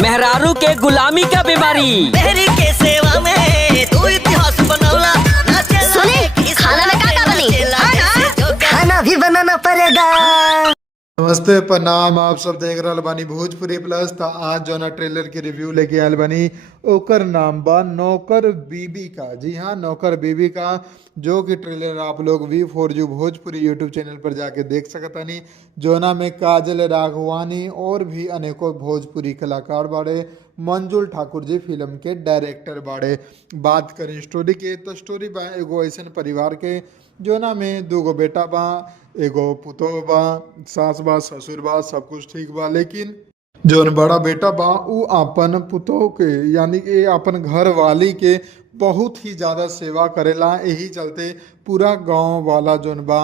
मेहरारू के गुलामी का बीमारी मेहरी के सेवा में तू इतिहास बनौला। सुनी खाना में क्या बनी? खाना भी बनाना पड़ेगा। नमस्ते प्रणाम, आप सब देख रहे बानी भोजपुरी प्लस। तो आज जो ना ट्रेलर की रिव्यू लेके आयल बनी, ओकर नाम बा नौकर बीबी का। जी हाँ, नौकर बीबी का, जो कि ट्रेलर आप लोग V4U भोजपुरी यूट्यूब चैनल पर जाके देख सकतानी। जोना में काजल राघवानी और भी अनेकों भोजपुरी कलाकार बाड़े। मंजुल ठाकुर जी फिल्म के डायरेक्टर बाड़े। बात करें स्टोरी के, तो स्टोरी बा एगो ऐसन परिवार के जोना में दूगो बेटा बा, एगो पुतोह बा, सास बा, ससुर बा, सब कुछ ठीक बा। लेकिन जौन बड़ा बेटा बा उ अपन पुतोह के यानी कि अपन घर वाली के बहुत ही ज़्यादा सेवा करेला। यही चलते पूरा गांव वाला जौन बा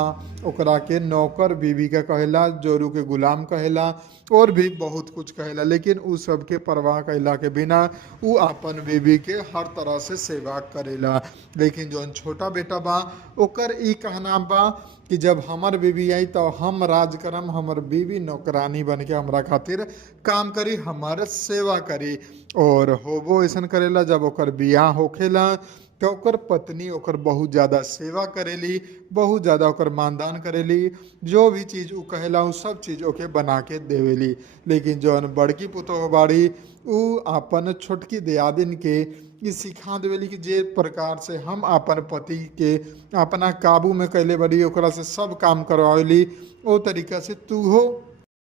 ओकरा के नौकर बीबी का कहेला, जोरू के गुलाम कहेला और भी बहुत कुछ कहेला। लेकिन उ सब के परवाह कैला के बिना उ अपन बीबी के हर तरह से सेवा करेला। लेकिन जौन छोटा बेटा बा ओकर ई कहना बा कि जब हमर बीबी आई तो हम राज करम, हमर बीबी नौकरानी बन के हमरा खातिर काम करी, हमार सेवा करी। और होबो ऐसन करेला, जब ओकर बियाह होखेला तो ओकर पत्नी ओकर बहुत ज़्यादा सेवा करेली, बहुत ज़्यादा ओकर मानदान करेली। जो भी चीज़ उ कहेला उ सब चीज़ ओके बना के देवेली। लेकिन जौन बड़की पुतोह बाड़ी उ अपन छोटकी दियादिन के ये सिखा देवेली कि जे प्रकार से हम अपन पति के अपना काबू में कैले बड़ी, ओकरा से सब काम करवावेली, ओ तरीका से तू हो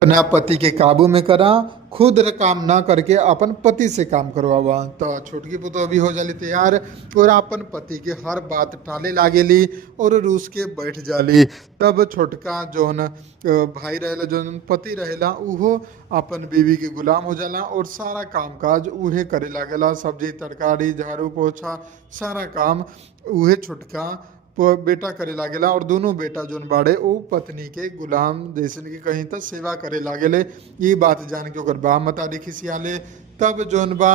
अपना पति के काबू में करा, खुद काम ना करके अपन पति से काम करवावा। तो छोटकी पुतोह भी हो जाली तैयार और अपन पति के हर बात टाले लागेली और रूस के बैठ जाली। तब छोटका जौन भाई रहेला, जौन पति रहेला, उहो अपन बीवी के गुलाम हो जाला और सारा काम काज उहे करे लागेला। सब्जी तरकारी झाड़ू पोछा सारा काम उहे छोटका बेटा करे लागेला। और दोनों बेटा जोन बाड़े वो पत्नी के गुलाम जैसे कि कहीं तक सेवा करे लागेले। ये बात जान के ओकर बा मतारी खिसियाले। तब जोन बा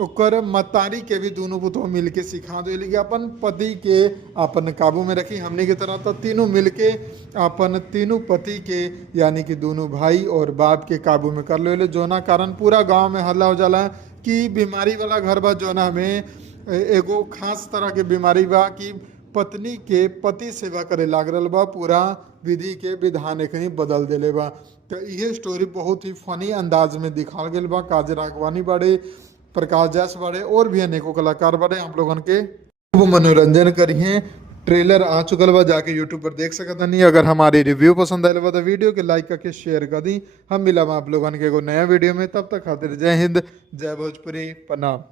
ओकर मतारी के भी दोनों पुतोह मिल के सिखा देली कि अपन पति के अपन काबू में रखी। हमने की तरह तो तीनों मिल के अपन तीनों पति के यानी कि दोनों भाई और बाप के काबू में कर ले। जोना कारण पूरा गाँव में हल्ला हो जाला कि बीमारी वाला घर बा। जोना में एगो खास तरह के बीमारी बा कि पत्नी के पति सेवा करे लाग रहा बा, पूरा विधि के विधान कहीं बदल देले बा। तो यह स्टोरी बहुत ही फनी अंदाज में दिखाल गया बा। काजल राघवानी बाड़े, प्रकाश जास बाड़े और भी अनेकों कलाकार बाड़े। आप लोगन के खूब मनोरंजन करिए। ट्रेलर आ चुकल बा, जाके यूट्यूब पर देख सकता नहीं। अगर हमारी रिव्यू पसंद आयल बा तो वीडियो के लाइक करके शेयर कर दी। हम मिला आप लोगन के एगो नया वीडियो में, तब तक खातिर जय हिंद, जय भोजपुरी, प्रणाम।